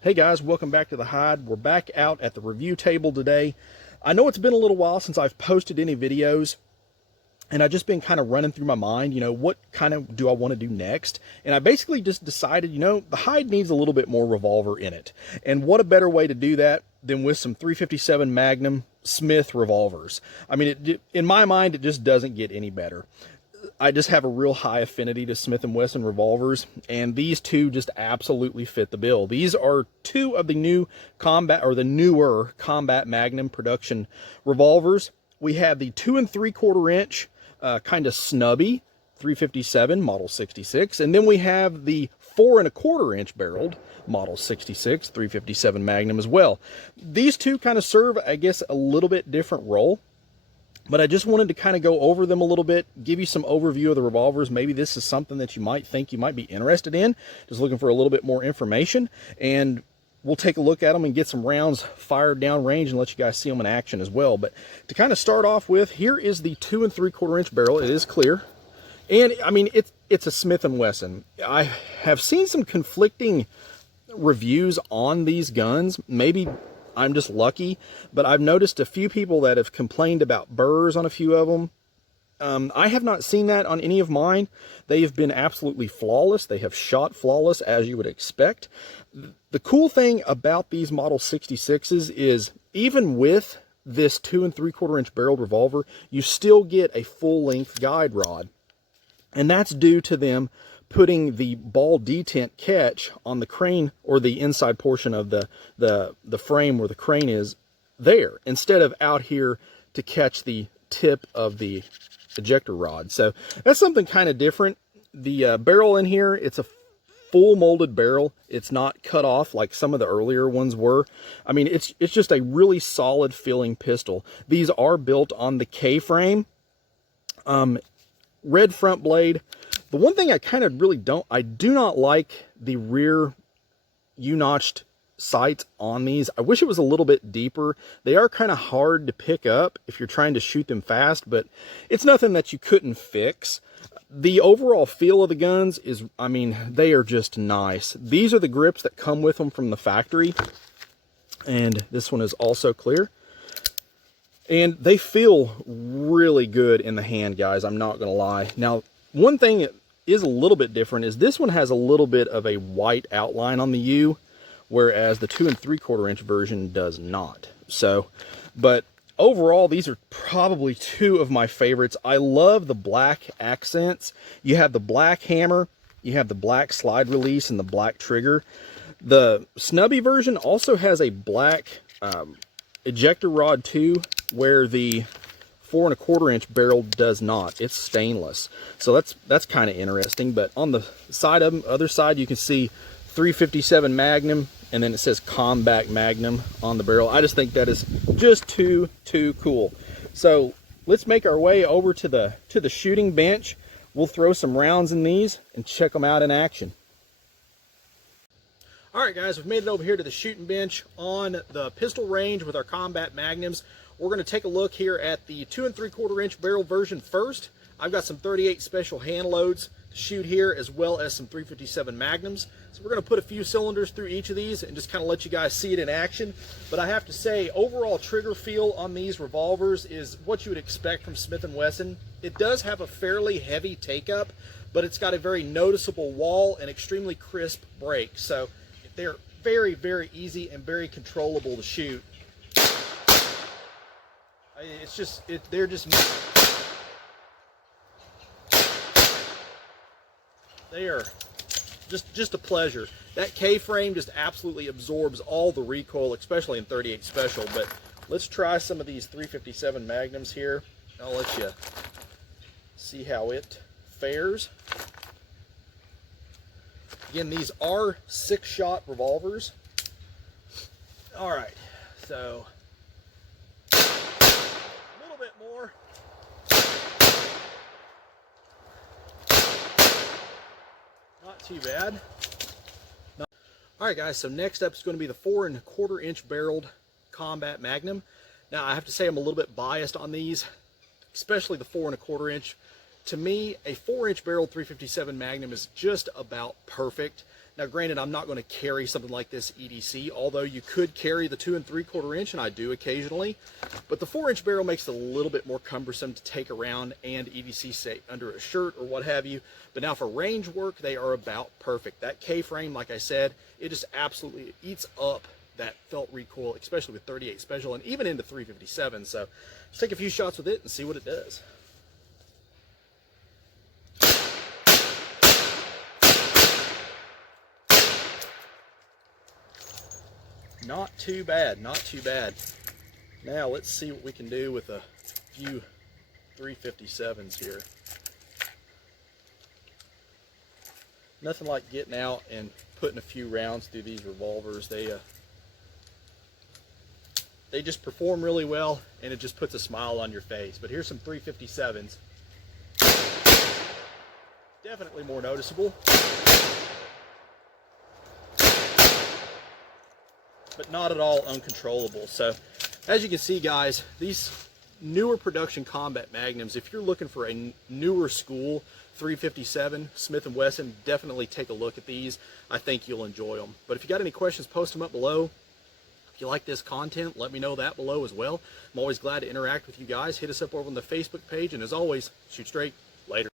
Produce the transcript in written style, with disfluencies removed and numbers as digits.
Hey guys, welcome back to the Hide. We're back out at the review table today. I know it's been a little while since I've posted any videos, and I've just been kind of running through my mind, what kind of do I want to do next? And I basically just decided, the Hide needs a little bit more revolver in it. And what a better way to do that than with some 357 Magnum Smith revolvers. I mean, in my mind, it just doesn't get any better. I just have a real high affinity to Smith Wesson revolvers, and these two just absolutely fit the bill. These are two of the newer combat Magnum production revolvers. We have the 2 3/4 inch kind of snubby 357 model 66, and then we have the 4 1/4 inch barreled model 66 357 Magnum as well. These two kind of serve, I guess, a little bit different role. But I just wanted to kind of go over them a little bit, give you some overview of the revolvers. Maybe this is something that you might think you might be interested in, just looking for a little bit more information. And we'll take a look at them and get some rounds fired down range and let you guys see them in action as well. But to kind of start off with, here is the 2 3/4 inch barrel. It is clear. And I mean, it's a Smith & Wesson. I have seen some conflicting reviews on these guns. Maybe I'm just lucky, but I've noticed a few people that have complained about burrs on a few of them. I have not seen that on any of mine. They have been absolutely flawless. They have shot flawless, as you would expect. The cool thing about these Model 66s is, even with this 2 3/4 inch barreled revolver, you still get a full-length guide rod. And that's due to them putting the ball detent catch on the crane, or the inside portion of the frame where the crane is there, instead of out here to catch the tip of the ejector rod. So that's something kind of different. The barrel in here, it's a full molded barrel. It's not cut off like some of the earlier ones were. I mean, it's just a really solid filling pistol. These are built on the K-frame. Red front blade. The one thing I kind of really I do not like the rear U-notched sights on these. I wish it was a little bit deeper. They are kind of hard to pick up if you're trying to shoot them fast, but it's nothing that you couldn't fix. The overall feel of the guns is, I mean, they are just nice. These are the grips that come with them from the factory, and this one is also clear. And they feel really good in the hand, guys. I'm not going to lie. Now, one thing that is a little bit different is this one has a little bit of a white outline on the U, whereas the 2 3/4 inch version does not. So, but overall, these are probably two of my favorites. I love the black accents. You have the black hammer, you have the black slide release, and the black trigger. The snubby version also has a black ejector rod too, where the 4 1/4 inch barrel does not. It's stainless, so that's kind of interesting. But on the side of them, other side, you can see 357 Magnum, and then it says Combat Magnum on the barrel. I just think that is just too cool. So let's make our way over to the shooting bench. We'll throw some rounds in these and check them out in action. All right, guys, we've made it over here to the shooting bench on the pistol range with our Combat Magnums. We're going to take a look here at the 2 3/4 inch barrel version first. I've got some 38 special hand loads to shoot here, as well as some 357 Magnums. So we're going to put a few cylinders through each of these and just kind of let you guys see it in action. But I have to say, overall trigger feel on these revolvers is what you would expect from Smith & Wesson. It does have a fairly heavy take-up, but it's got a very noticeable wall and extremely crisp break. So they're very, very easy and very controllable to shoot. It's just, they're just, they are just a pleasure. That K-frame just absolutely absorbs all the recoil, especially in 38 Special. But let's try some of these 357 Magnums here. I'll let you see how it fares. Again, these are 6-shot revolvers. All right, so bit more. Not too bad. All right, guys, so next up is going to be the 4 1/4 inch barreled Combat Magnum. Now, I have to say I'm a little bit biased on these, especially the 4 1/4 inch. To me, a 4-inch barreled 357 Magnum is just about perfect. Now granted, I'm not going to carry something like this EDC, although you could carry the 2 3/4 inch, and I do occasionally, but the 4-inch barrel makes it a little bit more cumbersome to take around and EDC, say, under a shirt or what have you. But now for range work, they are about perfect. That K-frame, like I said, it just absolutely eats up that felt recoil, especially with 38 Special and even into 357. So let's take a few shots with it and see what it does. Not too bad, not too bad. Now let's see what we can do with a few 357s here. Nothing like getting out and putting a few rounds through these revolvers. They just perform really well, and it just puts a smile on your face. But here's some 357s. Definitely more noticeable, but not at all uncontrollable. So as you can see, guys, these newer production combat magnums, if you're looking for a newer school 357 Smith & Wesson, definitely take a look at these. I think you'll enjoy them. But if you got any questions, post them up below. If you like this content, let me know that below as well. I'm always glad to interact with you guys. Hit us up over on the Facebook page, and as always, shoot straight. Later.